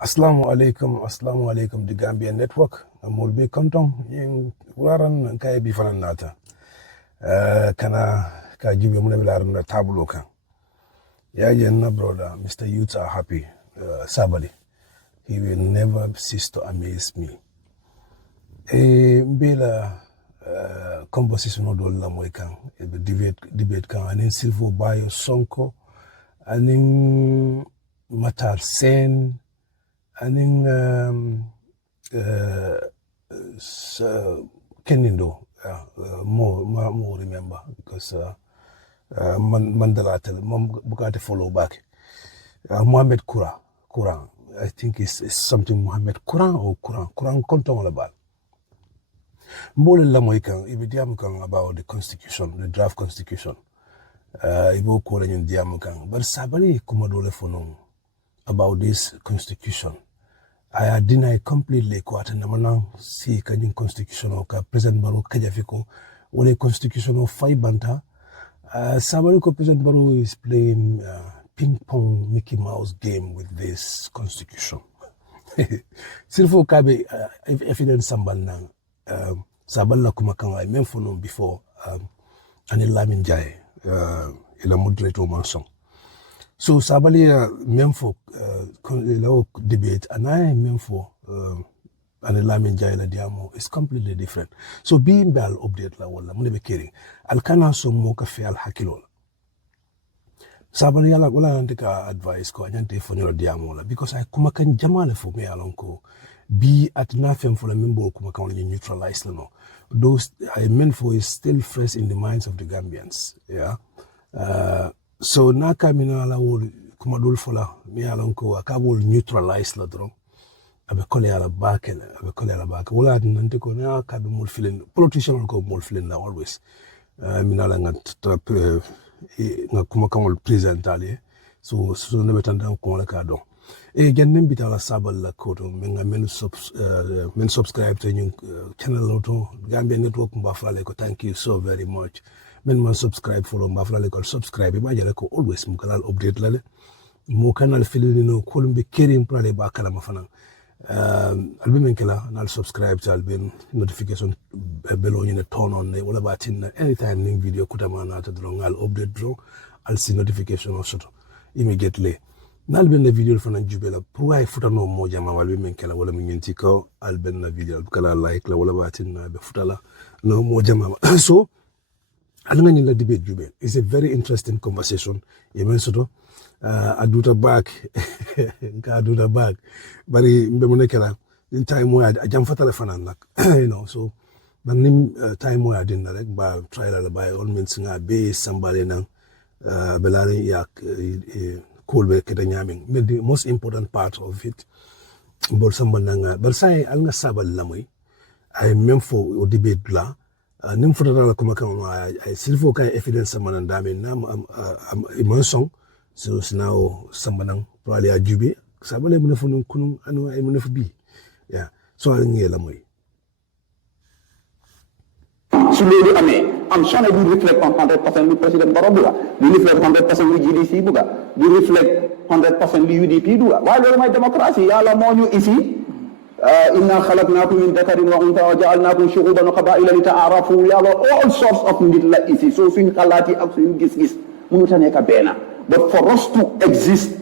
Assalamu alaikum the Gambia network amol be kontom yin waran kay bi fanan nata kana ka jibe mun be laran tabulo kan ya yenna brother Mr. Youths are happy Sabally he will never cease to amaze me mbela composition do la moy kan debate kan anin Silvo Bayo Sonko anin Matar Sen aning Kenindo more remember because Mandela tell Bukati follow back Mohammed Quran I think it's something Mohammed Quran konton about Mbole lamoikan ibidiam kan about the constitution the draft constitution ibo ko lañu diam kan bar Sabally kuma dole fono about this constitution. I deny completely kwata namana si kanyang constitution o ka President Barrow kajafiko wale constitution of five banta Sabally ko President Barrow is playing ping pong Mickey Mouse game with this constitution. Silfo kabe evidence sambal nang Sabally kumakanga I mentioned before Anil Lamin Jai ila moderator mansong. So Sabally memfo debate and I memfo and Lamin Jaila Diamo is completely different. So being bal update la wala mune be kering alkana so mo ka fe al hakilo. Sabally ala wala ndika advice ko anyante fonyo Diamo la because I kuma kan jamale fo me alonko be at na fem for the member kuma kan neutralize no. Those I meant for is still fresh in the minds of the Gambians. Yeah. So naka mina la wol kuma dul fola mi alon ko akabul neutralize la dron abe kole ala bakel wala nante ko na ka be mul filen politician ko mul filen la always mina la ngat trap nga kuma kan president ali so ne betanda ko la ka don e jannem bitala Sabally la ko to men subscribe to ñu channel to Gambia network mbafale ko thank you so very much. Men man subscribe follow mbafala ko subscribe ba jale ko always mu kanal update lale mu kanal filini no kolumbe kerim prale ba kala mafana albimen kala nal subscribe to albin notification below you turn on wala ba tin anytime ning video kutama na to drongal update draw al see notification also immediately nal ben video fana jubela pour ay futano mo jama walbimen kala wala min ñenti ko alben na video kala like la wala ba tin be futala no mo jama so alangani la debate jubel it's a very interesting conversation even soto aduta back bari mbe mo nekela in time mo ajam fatale fanan nak you know so ban nim time mo adin rek ba trial by all means nga be Sabally nan belani yak kolbe keda nyaming but the most important part of it bol samba nanga bar say al nga Sabally lamoy ay même fo debate la nim fotata la kuma kan ay silfo kay evidence sama nan dame nam imonsong so now sambanang probably a jube Sabally mo nefo kunun anu ay mo nefo bi yeah so al ngi la moy su lolu amé am sone du reflect 100% li president Barrow buga du reflect 100% li GDC buga du reflect 100% li UDP buga wa lolu may démocratie yalla mo ñu ici inna khalaqnakum min dhakarin wa untha wa ja'alnakum shu'uban wa qaba'ila lita'arafu ya all sorts of nit la ici so suñu xalaati ak suñu gis-gis mënu ta nekk benn but for us to exist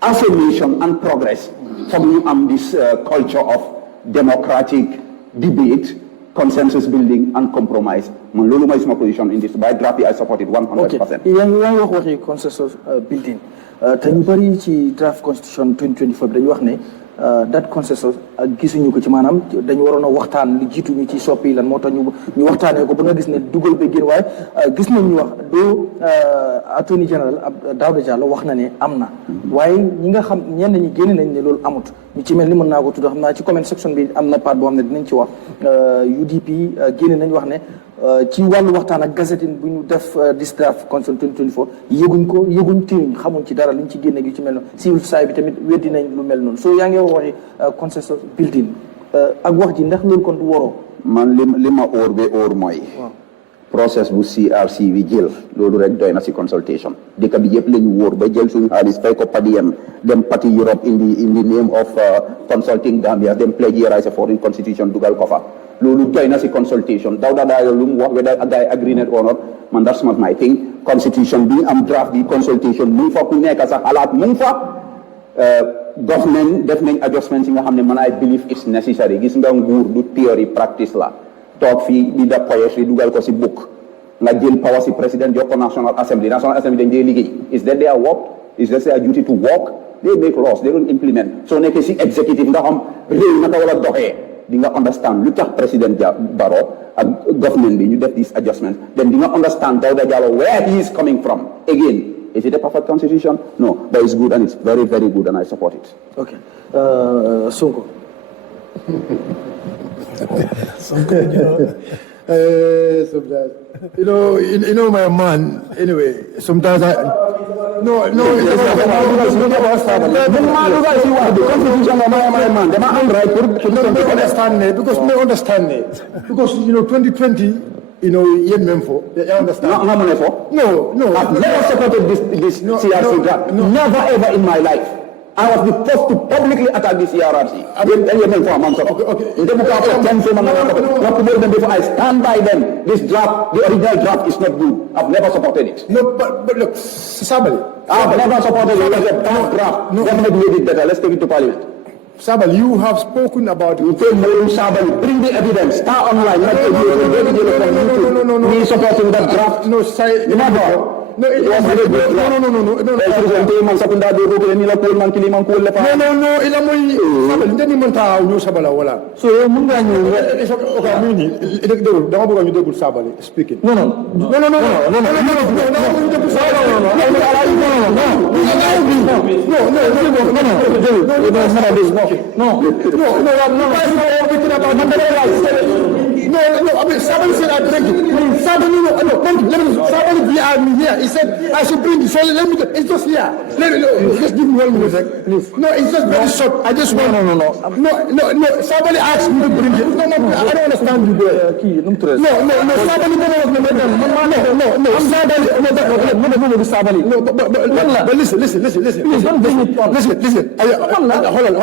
as a nation and progress from you am this culture of democratic debate consensus building and compromise man lolu may sama position in this by draft I support it 100%. Okay yang wax waxi consensus building te ñu bari ci draft constitution 2024 dañu wax ne that consensus gisuñu ko ci maanaam dañu waroon a waxtaan li jiitu ñu ci soppi lan moo tax ñu waxtaanee ko ba nga gis ne dugal ba génn waaye gis nañ ñu wax doo attorney general Daouda Jallow wax na ne am na waaye ñi nga xam ñenn ñi génn nañ ne loolu amut ñu ci mel ni mën naa ko tudd xam naa ci comment section bi am na part boo xam ne dinañ ci wax UDP génn nañ wax ne ci wàllu waxtaan ak gazetine bu ñu def this draft constitution 2024 yëguñ tiiñ xamuñ ci dara liñ ci génne gi ci mel noonu civil society bi tamit weddi nañ lu mel noonu soo yaa ngi waxi consensus building ak wax ji ndax loolu kon du waroo man li ma óor be óor mooy process bu CRC bi jël loolu rek doy na si consultation dëkk bi yëpp la ñu wóor ba jël suñu xaalis fay ko padiyem dem parti Europe in the name of consulting Gambia dem plagiarize a foreign constitution dugal ko fa loolu doy na si consultation Dawda Dayo lu mu wax whether a guy agree net or not man that's not my thing constitution bi am draft bi consultation mu fa ku nekk sax xalaat mu fa government def nañ adjustments yi nga xam ne man I believe is necessary gis nga nguur du theory practice la toog fii di da poyes li dugal ko si book nga jël power si président jox ko National Assembly dañ dee liggéey is that their work is that their duty to work they make laws they don't implement soo nekkee si executive nga xam réew naka wala doxee di nga understand lu tax président Barrow ak government bi ñu def these adjustments then di nga understand Dawda Jallow where he is coming from again is it a perfect constitution no but it's good and it's very very good and I support it. Okay. Sonko. Sometimes, you know, my man. Anyway, sometimes the constitution of my man. The man right understand it because 2020. You understand? No. I've never supported this CRC draft. Never ever in my life. I was the first to publicly attack the CRRC. I stand by them. This draft, the original draft is not good. I've never supported it. No, but look, Sabally. I've never supported it. It was a bad draft. Government made it better. Let's take it to Parliament. Sabally, you have spoken about it. You tell me, Sabally, bring the evidence. Start online. No. Me supporting that draft. No, say never. No. It was very good. No. So Sabally speaking. No. I mean, somebody said I drink it. Somebody VR me here. He said I should bring it. So let me. It's just here. Just give me 1 minute. No, it's just very short. I just want. No. Somebody asked me to bring it. No. I don't understand you there. No. Somebody. No. But listen. Hold on.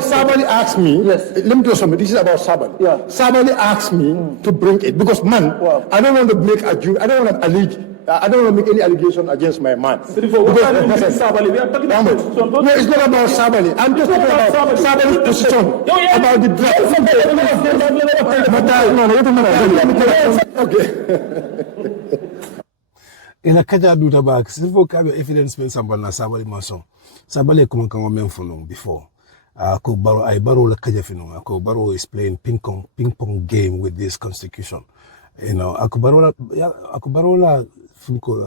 Somebody asked me. Yes. Let me tell you something. This is about Sabally. Yeah. Sabally asked me to bring it because I don't want to make I don't want to allege. I don't want to make any allegation against my man. Sabally. We are talking about. No, it's not about Sabally. I'm just talking about Sabally's position about the draft. Okay. Ina kaja duta back. Sifo kabe evidence men sambal na Sabally mason. Sabally kuma kango men funung before. Barrow la kaja finu. Barrow is playing ping pong game with this constitution. Barrow la funko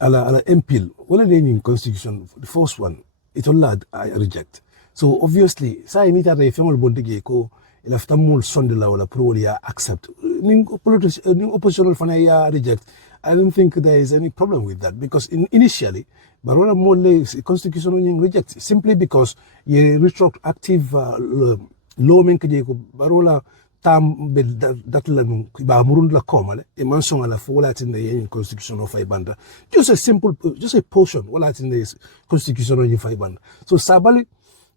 ala MPL. Wala in constitution. The first one, it all I reject. So obviously, sa inita re femol bondigi ko ilafta mul sondela wala pro ya accept. Ning oppositional fana ya reject. I don't think there is any problem with that because initially, Barrow more constitution reject simply because ye retroactive law Barrow tam be that la ba murund la komale e mansong la fola tin the constitution of banda just a portion wala tin the constitution of banda so Sabally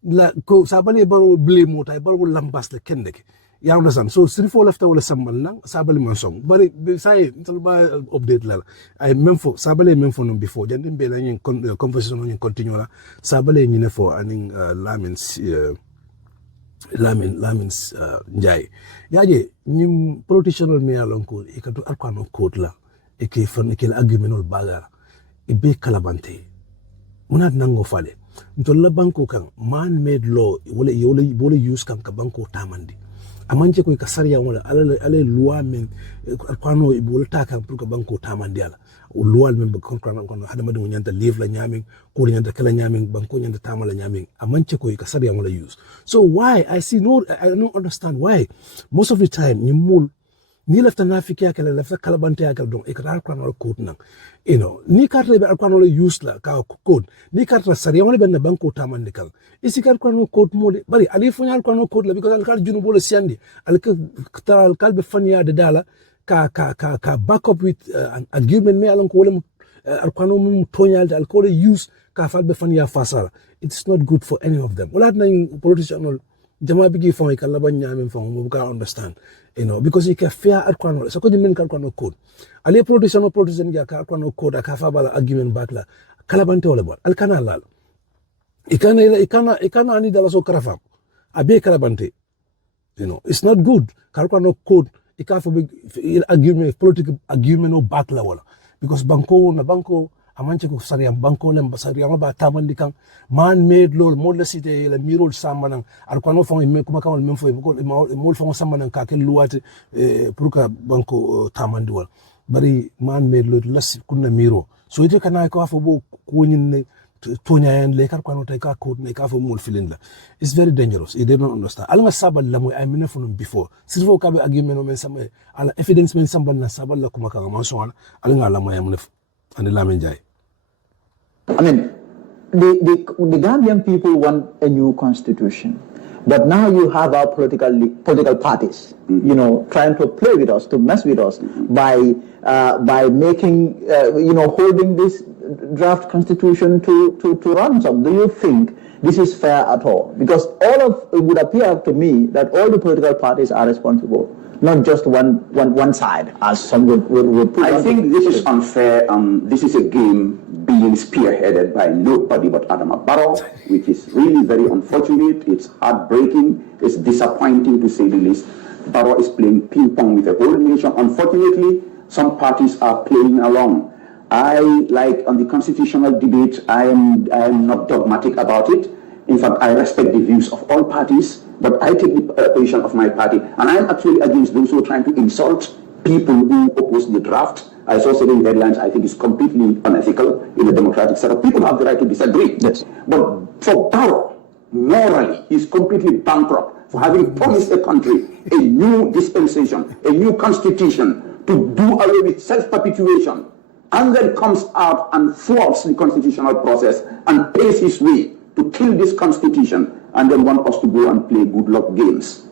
Barrow blame what I Barrow lambas the kendeke. You understand? So, Sirifo left away sambal nang Sabally mansong. But say talba update la. I memfo Sabally memfo nung before. Jantin be lang yung conversation yung continue la. Sabally yung for aning lamins njay. Yaje yung politician me along ko ikatu arkwano court la. Ike argument ol baga. Ibe kalabante. Munad nango fale. Ntola banko kang man-made law wole use kang ka banko tamandi. Amanje ko ikasaria wala ale loi men kwano ibol taka pour que banko tamandiala o loi men be kono hada madu nyanta live la nyaming ko nyanta kala nyaming banko nyanta tamala nyaming amanje ko ikasaria wala use. So why I don't understand why most of the time ni lafta nafiki yake la lafta kalabante yake don ikra alquran wala code nan ni karta be alquran wala use la ka code ni karta sariya wala ben banko tamandikal isi kar alquran code mole bari ali funya alquran code la because alkal junu bolo siandi alkal be fanya de dala ka back up with an argument me alon ko wala alquran mum tonyal alcohol use ka fal be fanya fasala. It's not good for any of them wala na politician jama bigi fon ikalla ban nyamen fon mo ka understand because you can fear alquran so ko jimin alquran code ali production ga ka alquran code ka fa bala argument back la kala bante wala bot alkana lal ikana ani dala so karafa abe kala bante it's not good ka alquran code ika for argument political argument no back la wala because banko amanche ko sariya banko lem sariya ba tamandi kan man made lol modla cité la mirol samanan alquran fon me kuma kan men fo ko mol fon samanan ka kel luwate pour ka banko tamandi wala bari man made lol las kunna miro so ite kana ko afo bo ko nyin tonya yan le kar kwano tay ka ko ne ka fo mol filin la it's very dangerous they don't understand alanga sabal la moy ay minefun before sirfo ka be argument men sama ala evidence men sambal na sabal la kuma kan ma so alanga la moy minef ande la men jay I mean, the Gambian people want a new constitution, but now you have our political parties, trying to play with us, to mess with us by making, holding this draft constitution to ransom. Do you think this is fair at all? Because it would appear to me that all the political parties are responsible, not just one side, as some would put. I think this is unfair. This is a game being spearheaded by nobody but Barrow, which is really very unfortunate. It's heartbreaking. It's disappointing to say the least. Barrow is playing ping pong with the whole nation. Unfortunately, some parties are playing along. Like on the constitutional debate, I am not dogmatic about it. In fact, I respect the views of all parties, but I take the position of my party, and I'm actually against those who are trying to insult people who oppose the draft. I saw certain headlines I think is completely unethical in a democratic setup. People have the right to disagree. Yes. But for Barrow, morally, he's completely bankrupt for having promised a country a new dispensation, a new constitution to do away with self-perpetuation, and then comes out and thwarts the constitutional process and pays his way to kill this constitution and then want us to go and play good luck games.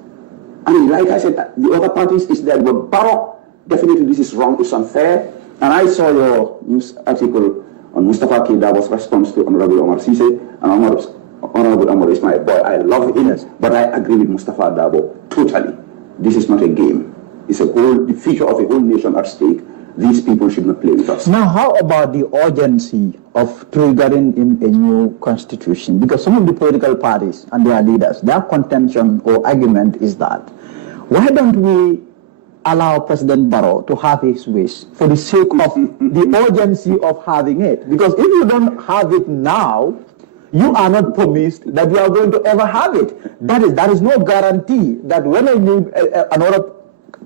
I mean, like I said, the other parties is there, but Barrow, definitely this is wrong, it's unfair. And I saw your news article on Mustafa Keda's response to Honorable Omar Sise, and Honorable Omar is my boy. I love him, but I agree with Mustafa Dabo totally. This is not a game. It's the future of a whole nation at stake. These people should not play with us. Now, how about the urgency of triggering in a new constitution? Because some of the political parties and their leaders, their contention or argument is that, why don't we allow President Barrow to have his wish for the sake of the urgency of having it? Because if you don't have it now, you are not promised that you are going to ever have it. That is no guarantee that when another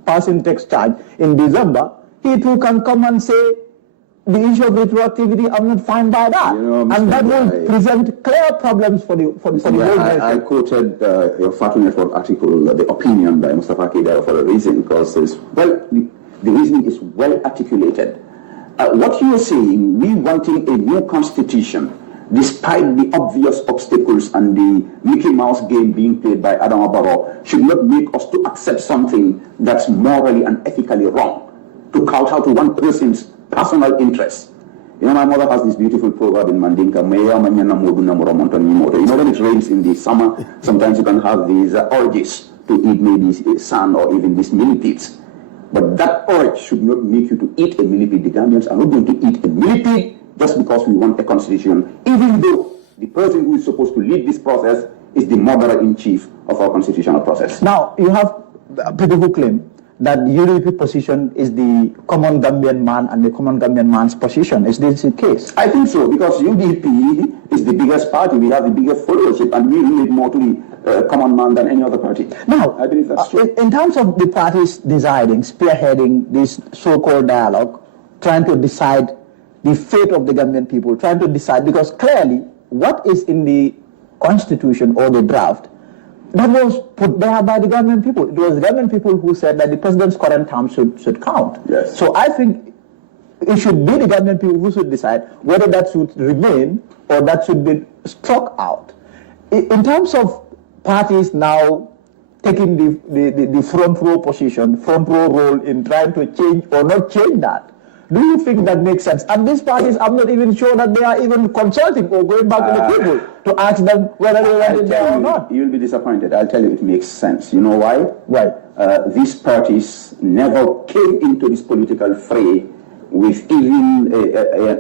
person takes charge in December, he too can come and say, the issue of retroactivity, I'm not fine by that. And that will present clear problems for the whole nation. I quoted your Fatu Network article, the opinion by Mustafa Kedah for a reason, because the reasoning is well articulated. What you are saying, we wanting a new constitution, despite the obvious obstacles and the Mickey Mouse game being played by Adama Barrow, should not make us to accept something that's morally and ethically wrong, to kowtow to one person's personal interests. My mother has this beautiful proverb in Mandinka, when it rains in the summer, sometimes you can have these urges to eat maybe sand or even these millipedes. But that urge should not make you to eat a millipede. The Gambians are not going to eat a millipede just because we want a constitution, even though the person who is supposed to lead this process is the mother-in-chief of our constitutional process. Now, you have people who claim that the UDP position is the common Gambian man and the common Gambian man's position. Is this the case? I think so, because UDP is the biggest party. We have the biggest followership, and we relate more to the common man than any other party. Now, I believe that's true. In terms of the parties deciding, spearheading this so-called dialogue, trying to decide the fate of the Gambian people, trying to decide, because clearly what is in the constitution or the draft that was put there by the Gambian people. It was the Gambian people who said that the president's current term should count. Yes. So I think it should be the Gambian people who should decide whether that should remain or that should be struck out. In terms of parties now taking the front row position, front row role in trying to change or not change that, do you think that makes sense? And these parties, I'm not even sure that they are even consulting or going back to the people to ask them whether they want it there or not. You'll be disappointed. I'll tell you it makes sense. You know why? Why? These parties never came into this political fray with even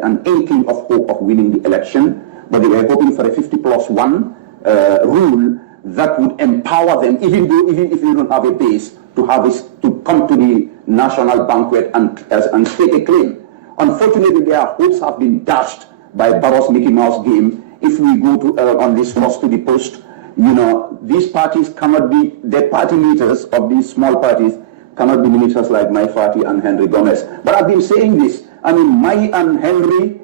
an inkling of hope of winning the election, but they were hoping for a 50+1 rule that would empower them, even if you don't have a base, to come to the national banquet and stake a claim. Unfortunately, their hopes have been dashed by Barrow's Mickey Mouse game. If we go to on this cross to the post, these parties cannot be, the party leaders of these small parties cannot be ministers like my party and Henry Gomez. But I've been saying this. I mean, my and Henry,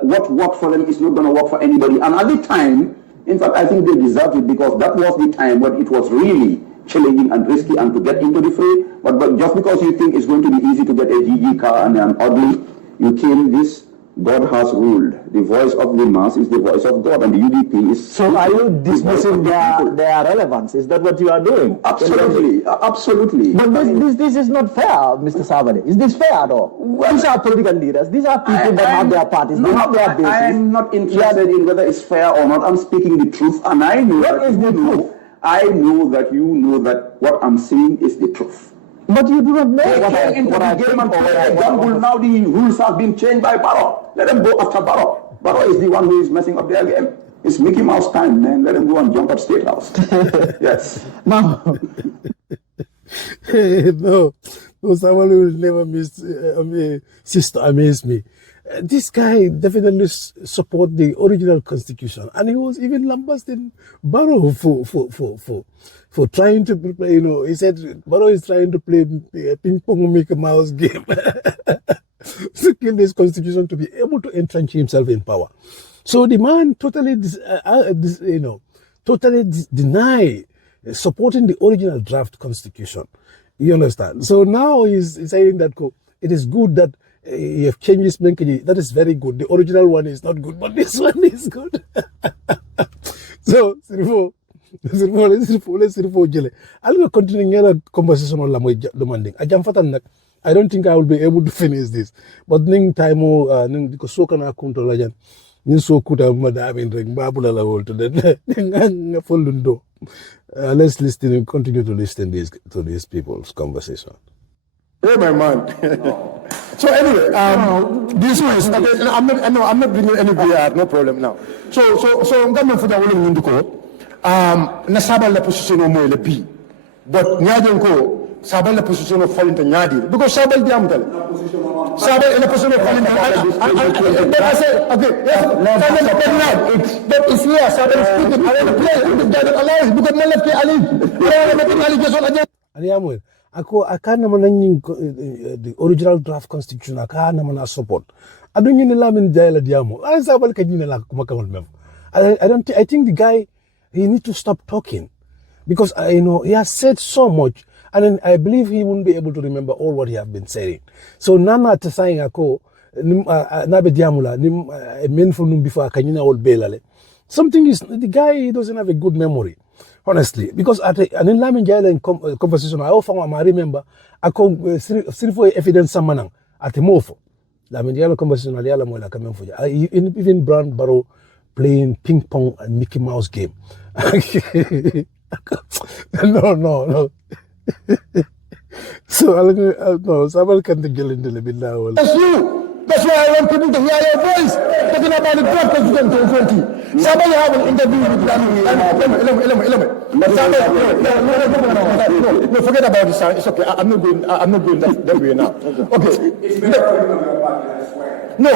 what worked for them is not going to work for anybody. And at the time, in fact, I think they deserved it because that was the time when it was really challenging and risky and to get into the fray. But just because you think it's going to be easy to get a GG car and an ugly, you came this. God has ruled. The voice of the mass is the voice of God, and the UDP is. So are you dismissing their relevance? Is that what you are doing? Absolutely, absolutely. But this is not fair, Mr. Sabally. Is this fair at all? These are political leaders. These are people that have their parties. They have their bases. I am not interested in whether it's fair or not. I'm speaking the truth, and I know what is the truth. I know that you know that what I'm saying is the truth. But you do not know what I think. Now the rules have been changed by Barrow. Let them go after Barrow. Barrow is the one who is messing up their game. It's Mickey Mouse time, man. Let them go and jump at State House. Yes. No. No, someone will never cease to amaze me. This guy definitely support the original constitution, and he was even lambasting Barrow for trying to play. He said Barrow is trying to play ping pong Mickey Mouse game to kill this constitution to be able to entrench himself in power. So the man totally, deny supporting the original draft constitution. You understand? So now he's saying that it is good that you have changed this linkage. That is very good. The original one is not good, but this one is good. So, let's jele. I'll go continue the conversation on la demanding. I don't think I will be able to finish this. But ning time because so can I come to Lajan. Nin so kuta madam ring babula la wol to the let's listen, continue to listen to these people's conversation. Oh my man. So anyway, this is I'm not bringing any VR, no problem now. So government for the whole Munduko, na Sabally position mo le B. But nyadin ko Sabally position of falling to nyadi because Sabally diamtal. Sabally in a position of falling to but I say okay, but it's here Sabally speaking. I want to play with the alliance because my left Ali. I want to allegation again. Aliamwe. Akana mananying the original draft constitution akana mana support. Adunyi ni lamin jaila diamo. Sabally kanyina la kumakamal mem. I think the guy he need to stop talking because he has said so much and then I believe he won't be able to remember all what he have been saying. So nana tasaying ako nabe diamula nim menful num before kanyina ol belale. Something is the guy he doesn't have a good memory. Honestly, because at an inlamin jail conversation, I often remember I come for evidence samanang at the mofo. Lamin jail conversation aliala mo la kamen for even Brown Barrow playing ping pong and Mickey Mouse game. No. So no, Sabally can't get in the living now. That's you. That's why I want people to hear your voice talking about the draft constitution 2020. Sabally have an interview with No, forget about this. It's okay. I'm not going that way now. Okay. No,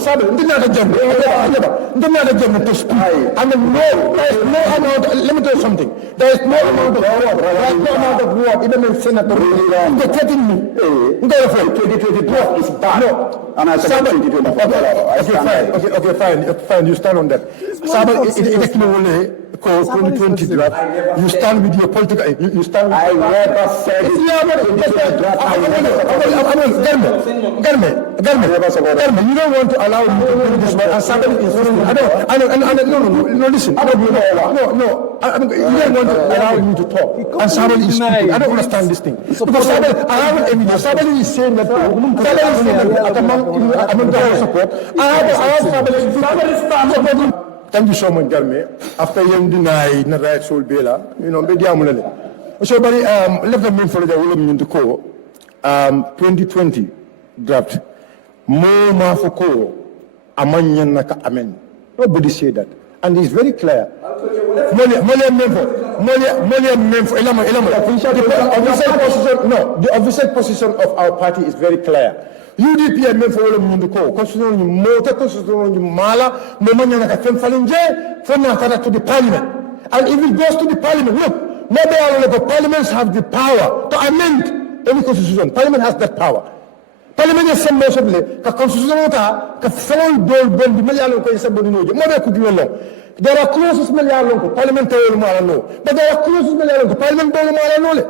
Sabally, I'm not a general to speak. I mean, there is no amount. Let me tell you something. There is no amount of war. Even in Senator, they're threatening me. 2020 draft is bad. No. And I said 2020. Okay, fine. You stand on that. Sabally, it actually only called 2020 draft. You stand with your political. You stand. I never said it. Garme, you don't want to allow me to do this, and Sabally is no, listen. You don't want to allow me to talk, and Sabally is speaking. I don't understand this thing. Because Sabally is saying that among the support, I have Sabally. Thank you so much, Garme. After you deny the right soul bela, so but let me follow the woman in the core 2020 draft. More mafoko amanyan naka amen. Nobody say that, and it's very clear. The official position of our party is very clear. UDP and men for all of the call. Constitutional motor, constitutional mala, momanya naka fem falinje, from Nakara to the parliament. And if it goes to the parliament, look, maybe all of the parliaments have the power to amend any constitution. Parliament has that power. Parliament is some possibly, the constitution ka follow dol bon di malyalo ko isa boninoje. Mo be ku diwelo. There are clauses malyalo ko parliament tawol mala no. But there are clauses malyalo ko parliament tawol mala no le.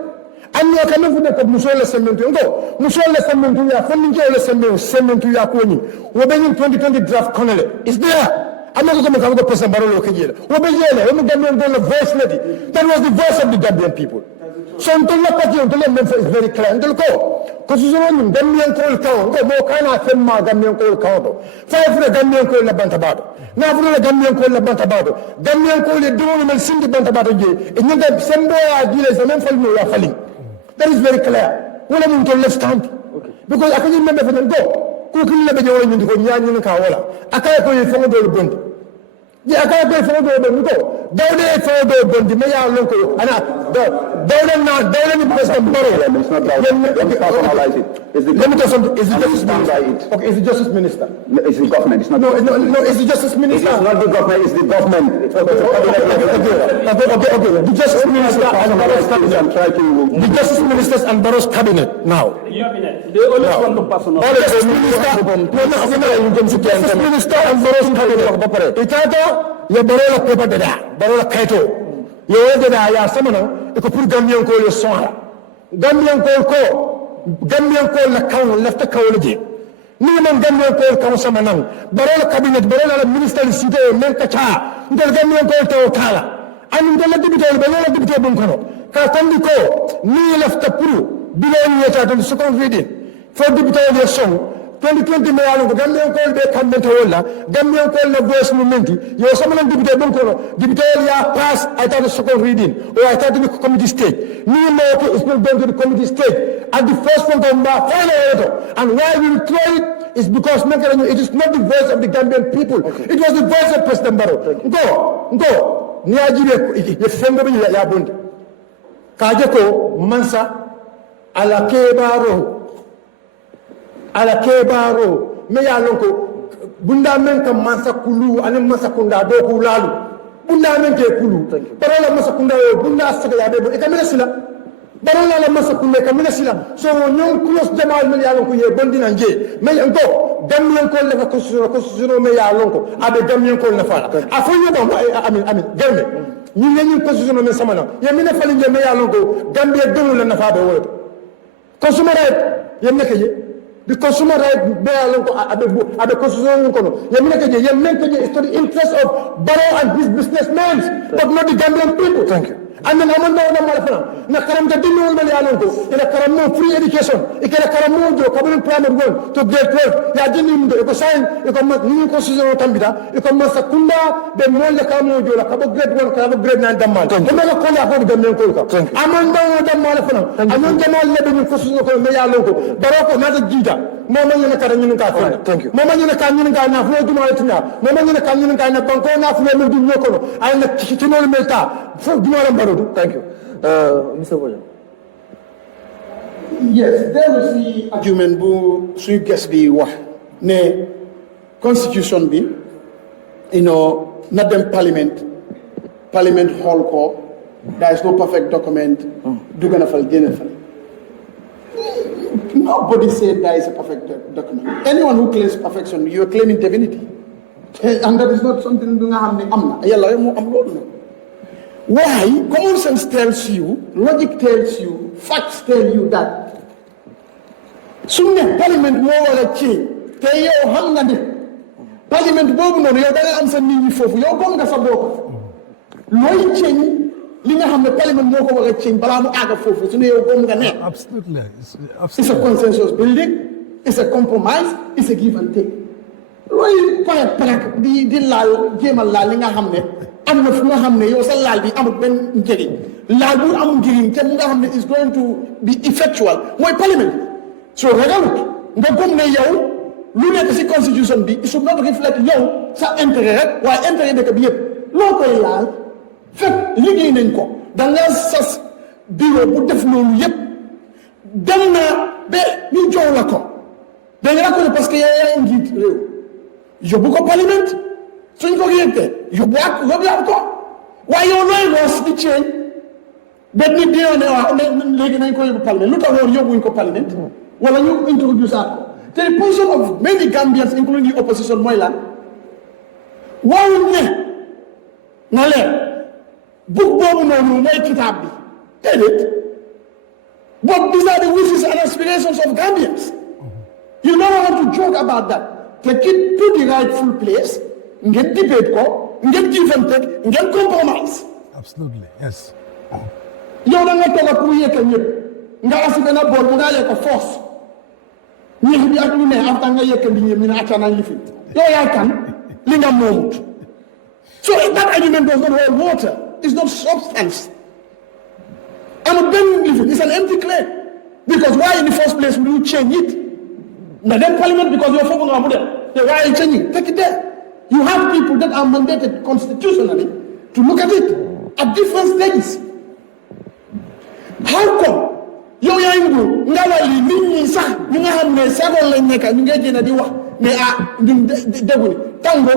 And you can never musole cement ngo. Musole cement ya funding le cement ya ko ni. Wo be 2020 draft konele. Is there? I'm not going to come to President Barrow Lokejela. Wo be yele, wo Gambian go the voice lady. That was the voice of the Gambian people. So until the party until the member is very clear. Until go. Constitution Gambian call count. Go mo kana femma Gambian call count. Five for the Gambian call la bantabado. Now for the Gambian call la bantabado. Gambian call the do no sing the bantabado je. And you get sembo adile zaman fallu ya falling. That is very clear. When I'm to left hand. Because I can remember for them go. Who can never go into the Yanyan Kaola? I can't go in front of the bund. Yeah, I can't go in front of the bund. Down there for the bund, the mayor local. And down in President Barrow. It's not that. Let me personalize it. Is the justice minister? Okay, is the justice minister? No, it's the government. It's not. No, it's the justice minister. It's not the government. It's the government. Okay. The justice minister and Barrow's cabinet. The justice ministers and Barrow's cabinet now. They only want to personal. The justice minister and Barrow's cabinet. Itato, ya Barrow la paper dada, Barrow la kaito. Ya wede da ya samana, iko pur Gambian ko yo songa. Gambian ko la kaw lafta kawleje. Ni man Gambian ko kaw sama nang. Barrow la cabinet, Barrow la minister li site men kacha. Ndel Gambian ko to kala. Anu ndel la député bon kono. Ka tandi ko ni lafta puru bilon yeta to second reading. For député de song 2020 me yalu Gambian ko be kambe to wala Gambian ko la voice momenti yo sama nan député bon kono député ya pass at the second reading or at the committee stage ni mo ko is not going to the committee stage at the first one of my final and why we try it is because it is not the voice of the Gambian people. It was the voice of President Barrow. Go ni ajire ye fembo bi ya bondi kaje ko mansa ala kebaro me ya lonko bunda men kam mansa kulu anem mansa kunda do ko lalu bunda men ke kulu parola mansa kunda yo bunda saga ya be e kamela sila parola la mansa kunda kamela sila so nyon kulos jamal men ya lonko ye bondi na nje me yanko Gambian ko le constitution me ya lonko abe Gambian ko na fala afonyo ba amin Gambe ni constitution me samana ye mina fali nje me ya lonko Gambia donu la na fa be wolo consumer right ye nekaye the consumer right be along abe constitution kono ye is to the interest of Barrow and his businessmen but not the Gambian people. Thank you. And then amanda na malafana na karam da dinno wal along ko ila karam mo free education ikela karam mo do kabul primary 1 to grade 12 ya dinni mo ko sign e ko ni constitution tambida e ko masa kunda be mo le kam mo do la kabo grade 1 kabo grade 9 dammal ko me ko la ko Gambian ko ka amanda na dammal fana anon jamal le be constitution ko me ya along ko Barrow ko na da jida mama nyina kara nyina ka fana thank you mama nyina ka nyina ka na fu do ma tina mama nyina ka nyina ka na banko na fu le du nyoko no ay na kitino melta fu do ma Barrow. Thank you. Mr. Bojan. Yes, there was the argument bu suñu guest bi wax ne constitution bi na dem parliament hall ko there is no perfect document dugg na fal génn fal. Nobody said there is a perfect document. Anyone who claims perfection, you are claiming divinity. And that is not something nga xam ne am na yàlla rek moo am loolu na. Why? Common sense tells you, logic tells you, facts tell you that su ne parliament moo war a change te yow xam nga ne parliament boobu noonu yow da nga am sa nit ñi foofu yow gom nga sa bopp looy change li nga xam ne parliament moo ko war a change balaa mu àgg foofu su ne yow gom nga ne. Absolutely. It's a consensus building, it's a compromise, it's a give and take. looy parak di laal jéemal laal li nga xam ne am na fu nga xam ne yow sa laal bi amul benn njëriñ laal bu amul njëriñ te mu nga xam ne is going to be effectual mooy parliament soo ragalut nga gëm ne yow lu nekk si constitution bi it should not reflect yow sa intérêt rek waaye intérêt dëkk bi yëpp loo koy laal fekk liggéey nañ ko da nga sas bureau bu def loolu yëpp dem na ba ñu jox la ko da nga ko ne parce que yaa njiit réew yóbbu ko parlement suñ ko yëgtee yóbbuwaat ko waaye yow looy roos di ceeñ ba nit di ne waaw léegi nañ ko yóbbu parlement lu tax woon yóbbuwuñ ko parlement wala ñu introduce ko te the position of many Gambians including the opposition mooy lan waawuñ ne nga leer bug boobu noonu mooy kitaab bi déedéet but these are the wishes and aspirations of Gambians. You don't want to joke about that. Take it to the rightful place, get debate ko, get give and take, get compromise. Absolutely, yes. Yow da nga toga ku yeke ñep nga asibe na bol nga yeke force ñi bi ak ñu ne afta nga yeke ndi ñep ñu na acca nañ li fi yow yaay kan li nga momut. So that argument does not hold water. It's not substance. And then it's an empty claim. Because why in the first place would you change it? Now then parliament, because you're focusing on it. Why are you changing? Take it there. You have people that are mandated constitutionally to look at it at different stages. How come? Yow yaa ngi nga wali nit ñi sax ñi nga xam ne sagoon lañ nekk ñu ngay génn di wax mais ñun dégguñu tango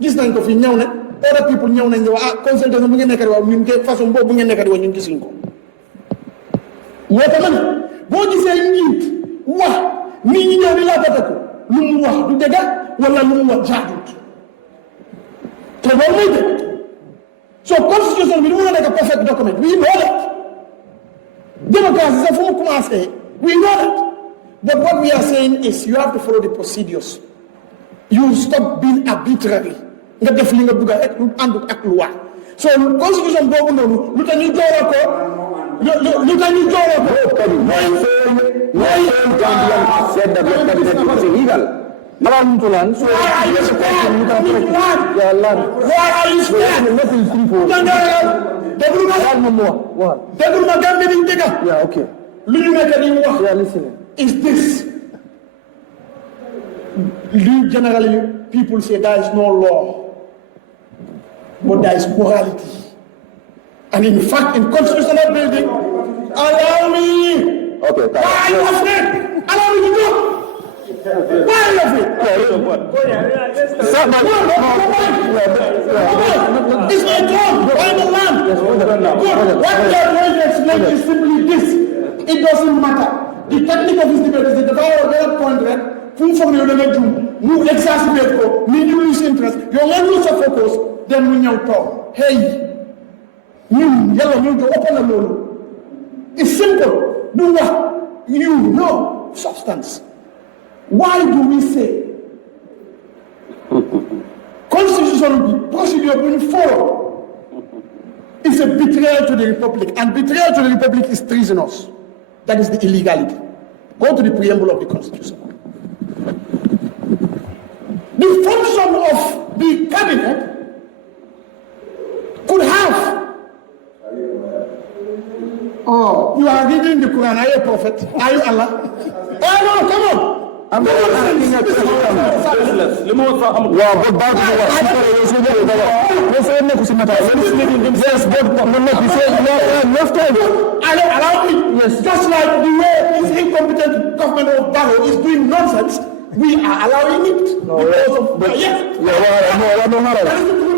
gis nañ ko fi ñëw ne other people ñëw nañ di wax consultation bu ngeen nekk di wax ñun de façon boobu bu ngeen nekk di wax ñun gisuñ ko. moo tax man boo gisee njiit wax nit ñi ñëw di la ko lu mu wax du dëgg wala lu mu wax jaadut te loolu mooy dëgg so constitution bi du mun a nekk perfect document we know that democracy sax fu mu commencé we know that but what we are saying is you have to follow the procedures you stop being arbitrary nga def li nga bëgg rek lu àndut ak lu wax so constitution boobu noonu lu tax ñu joora ko lu tax ñu joora ko mooy Gambian said that your cabinet was illegal. Why are you scared? Why are you scared? Déglu ma Gambie niñ dégga. Yeah, okay. Lu ñu nekk di wax. Yeah, listening. Is this? Generally, people say there is no law, but there is morality. And in fact, in constitutional building, allow me. Okay, why are you afraid? Allow me to talk. Why are you afraid? It's my job. I'm the land. Good. What we are going to explain is simply this. It doesn't matter. The technique of this debate is the development point, right? From your level move exacerbate ko, mean you lose interest, you lose your focus, then when you talk. Hey, yellow, you open the loan. It's simple. Do what? You know substance. Why do we say constitutional procedure being followed is a betrayal to the republic, and betrayal to the republic is treasonous. That is the illegality. Go to the preamble of the constitution. The function of the cabinet could have. Oh, you are reading the Quran. Are you a prophet? Are you Allah? Oh no, come on. I'm not asking a question. Wow, but back to what? Yes, but enough time. Allow me. Yes. Just like the way this incompetent government of Barrow is doing nonsense, we are allowing it. Yes.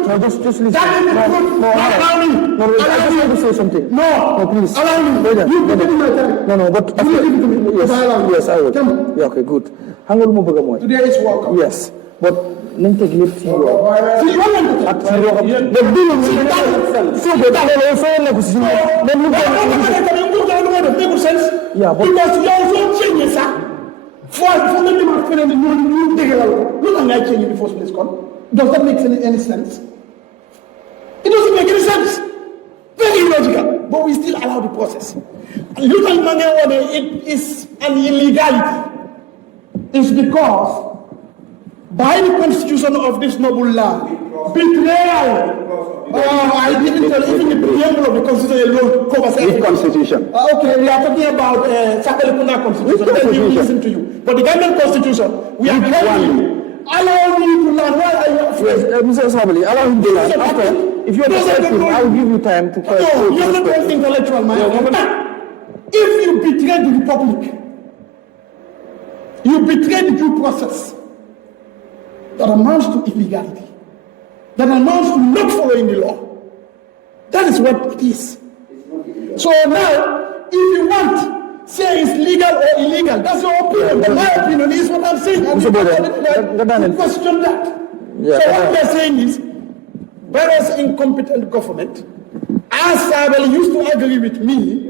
No, just listen. That is the truth. Allow me. I just want to say something. No, please. Allow me. You give me my time. No, but you give it to me. Yes, I will. Come on. Yeah, okay, good. Hang on, Mubaga Moy. Today is welcome. Yes, but nañ teg lépp ci yoon. See, you want Ak ci loo xam ne bilu mi so be da lo so ne ko ci même lu make sense. Yeah, but because you also change ça. For the demand for the new degal. Look at that change in the first place. Does that make any sense? It doesn't make any sense. Very illogical. But we still allow the process. Look at Mangawade, it is an illegality. It's because by the constitution of this noble land, betrayal. I didn't tell even the preamble of the constitution alone covers everything. Which constitution? Okay, we are talking about Sabally constitution. Then we will listen to you. But the Gambian constitution, we are telling you. Allow me to learn. Why are you afraid? Yes, Mr. Sabally, allow him to learn. After, if you are disrespectful, I will give you time to question. No, you're not an intellectual man. If you betray the republic, you betray the due process that amounts to illegality, that amounts to not following the law. That is what it is. So now, if you want, say it's legal or illegal, that's your opinion. But my opinion is what I'm saying. And you question that. Yeah, so what we are saying is, Barrow's incompetent government, as Sabally used to agree with me,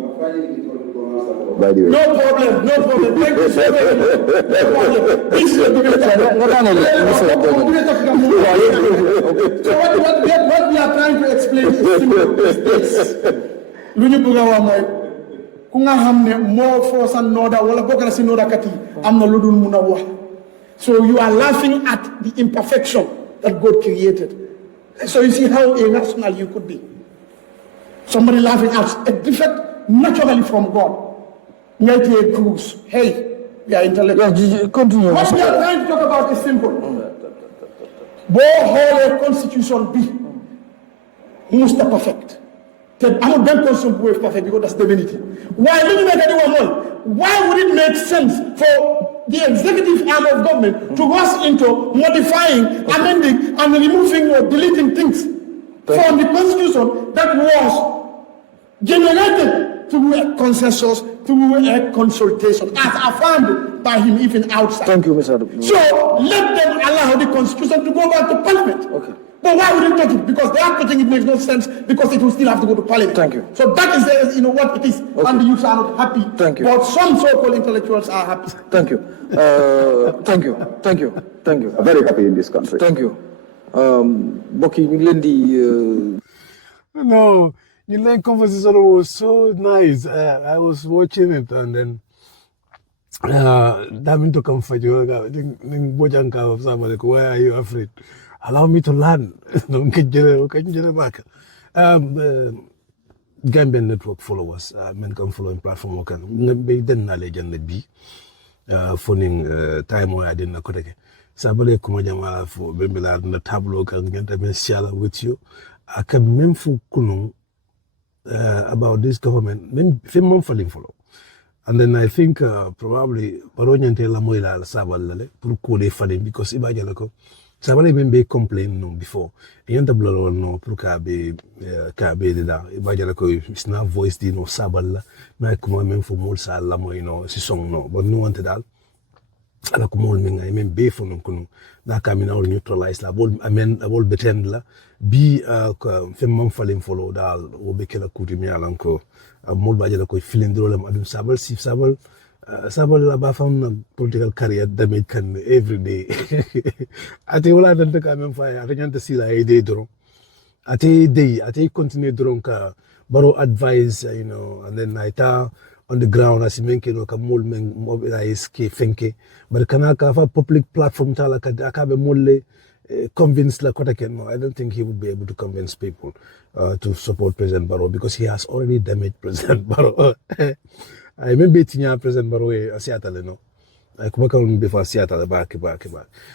by the way. no problem. Thank you so very much. No problem. This is So what we are trying to explain is simple. Is this. More force and noda wala bokana si noda kati amna ludul muna wax. So you are laughing at the imperfection that God created. So you see how irrational you could be. Somebody laughing at a defect naturally from God. Hey, we are intellectual. Yeah, continue. What we are trying to talk about is simple. Bo whole constitution be must perfect. I'm not constitution be perfect because that's divinity. Why didn't make anyone more? Why would it make sense for the executive arm of government to rush into modifying, amending, and removing or deleting things from the constitution that was generated through a consensus, through a consultation, as affirmed by him even outside. Thank you, Mr. Adub. So let them allow the constitution to go back to parliament. Okay. But why would they take it? Because they are taking it makes no sense because it will still have to go to parliament. Thank you. So that is what it is. Okay. And the youths are not happy. Thank you. But some so-called intellectuals are happy. Thank you. Thank you. I'm very happy in this country. Thank you. Boki, ñu ngi leen di No, your conversation was so nice. I was watching it and then damn to come for you. Why are you afraid? Allow me to learn. Don't get back. Gambian network followers, men can follow in platform. Maybe then knowledge and be phoning time where I didn't know. Sabally Kumajama for Bembela and the tableau can get a share with you. I can memfu kunu about this government, men falling follow. And then I think probably Baronyan tell Lamoila Sabal pour cool funny because Ibajalako Sabali be complain no before. Yanta blow no pour be da Ibajalako is now voiced in no Sabala, my commandment for more salamo, si song no, but no wanted that. Ala kumol minga I mean be for no kunu that coming out neutralize la bol I mean a bol betend la be fem falling follow dal o be kela kuti mi alanko mol baje la koy filindro lam adum sabal la ba fam political career damage kan every day ate wala dan ka même fa ate nyanta sila e day dron ate continue dron ka baro advice and then naita on the ground as menke no ka mol men mobilize ke fenke but kana ka fa public platform tala ka be molle convince la kota ken no I don't think he would be able to convince people to support President Barrow because he has already damaged President Barrow. I remember tinya President Barrow asiatale no ay kuma kan be fa siata da ba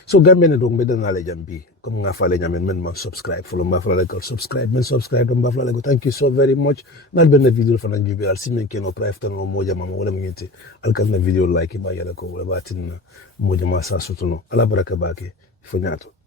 so Gambia ne donc be dana le jambi comme nga fa le nyamen men man subscribe follow ma fa le subscribe dum ba fa le thank you so very much nal ben video fa nan jubi al simen keno private no moja mama wala ngenti al kan video like ba yala ko wala batin moja ma sa sutuno ala baraka bake fo nyato